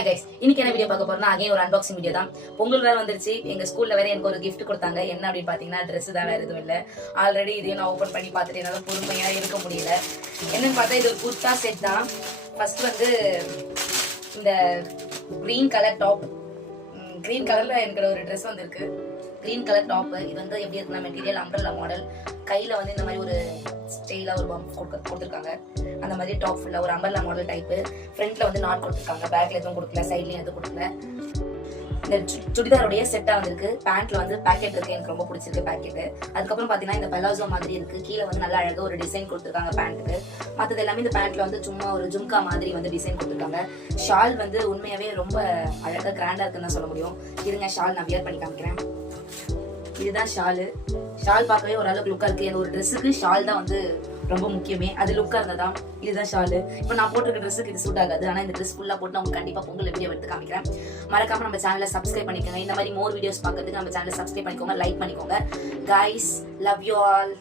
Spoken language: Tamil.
ஹாய் கைஸ், இன்னைக்கு என்ன வீடியோ பார்க்க போறோம்னா அகைன் ஒரு அன்பாக்சிங் வீடியோ தான். பொங்கல் வேற வந்துருச்சு. எங்க ஸ்கூல்ல வேற எனக்கு ஒரு gift கொடுத்தாங்க. என்ன அப்படின்னு பாத்தீங்கன்னா Dress தான், வேற எதுவும் இல்ல. ஆல்ரெடி இதையும் நான் ஓபன் பண்ணி பார்த்துட்டு என்னால பொறுமையா இருக்க முடியல. என்னன்னு பார்த்தா இது ஒரு குர்தா செட் தான். ஃபர்ஸ்ட் வந்து இந்த கிரீன் கலர் டாப், கிரீன் கலர்ல எனக்கு ஒரு Dress வந்திருக்கு. Green colour top. இது வந்து எப்படி இருக்குன்னா மெட்டீரியல் அம்ப்ரெல்லா மாடல். கையில வந்து இந்த மாதிரி ஒரு ஸ்டைலா ஒரு பம்ப் கொடுத்துருக்காங்க. அந்த மாதிரி டாப் ஃபுல்லா ஒரு அம்பர்லா மாடல் டைப். ஃப்ரண்ட்ல வந்து நாட் கொடுத்துருக்காங்க. பேக்ல எதுவும் கொடுக்கல, சைட்லயும் எதுவும் கொடுக்கல. இந்த சுடிதாரோடைய செட்டா வந்திருக்கு. பேண்ட்ல வந்து பாக்கெட் இருக்கு, எனக்கு ரொம்ப பிடிச்சிருக்கு பாக்கெட். அதுக்கப்புறம் பாத்தீங்கன்னா இந்த பலாசோ மாதிரி இருக்கு. கீழே வந்து நல்லா அழகா ஒரு டிசைன் கொடுத்துருக்காங்க பேண்ட்டுக்கு. மற்றது எல்லாமே இந்த பேண்ட்ல வந்து சும்மா ஒரு ஜும்கா மாதிரி வந்து டிசைன் கொடுத்துருக்காங்க. ஷால் வந்து உண்மையாவே ரொம்ப அழகா கிராண்டா இருக்குன்னு தான் சொல்ல முடியும். இருங்க, ஷால் நான் வியர் பண்ணி காமிக்கிறேன். இதுதான் ஷாலு. ஷால் பார்க்கவே ஓரளவுக்கு லுக்கா இருக்கு. ஒரு ட்ரெஸ்ஸுக்கு ஷால் தான் வந்து ரொம்ப முக்கியமே. அது லுக்கா இருந்ததான். இதுதான் ஷாலு. இப்போ நான் போட்டிருக்க ட்ரெஸ்ஸுக்கு இது சூட் ஆகாது. ஆனா இந்த ட்ரெஸ் ஃபுல்லா போட்டு நான் உங்களுக்கு கண்டிப்பா பொங்கல் வீடியோ எடுத்து காமிக்கிறேன். மறக்காம நம்ம சேனலை சப்ஸ்கிரைப் பண்ணிக்கோங்க. இந்த மாதிரி மோர் வீடியோஸ் பார்க்கறதுக்கு நம்ம சேனலை சப்ஸ்கிரைப் பண்ணிக்கோங்க, லைக் பண்ணிக்கோங்க. Guys, love you all.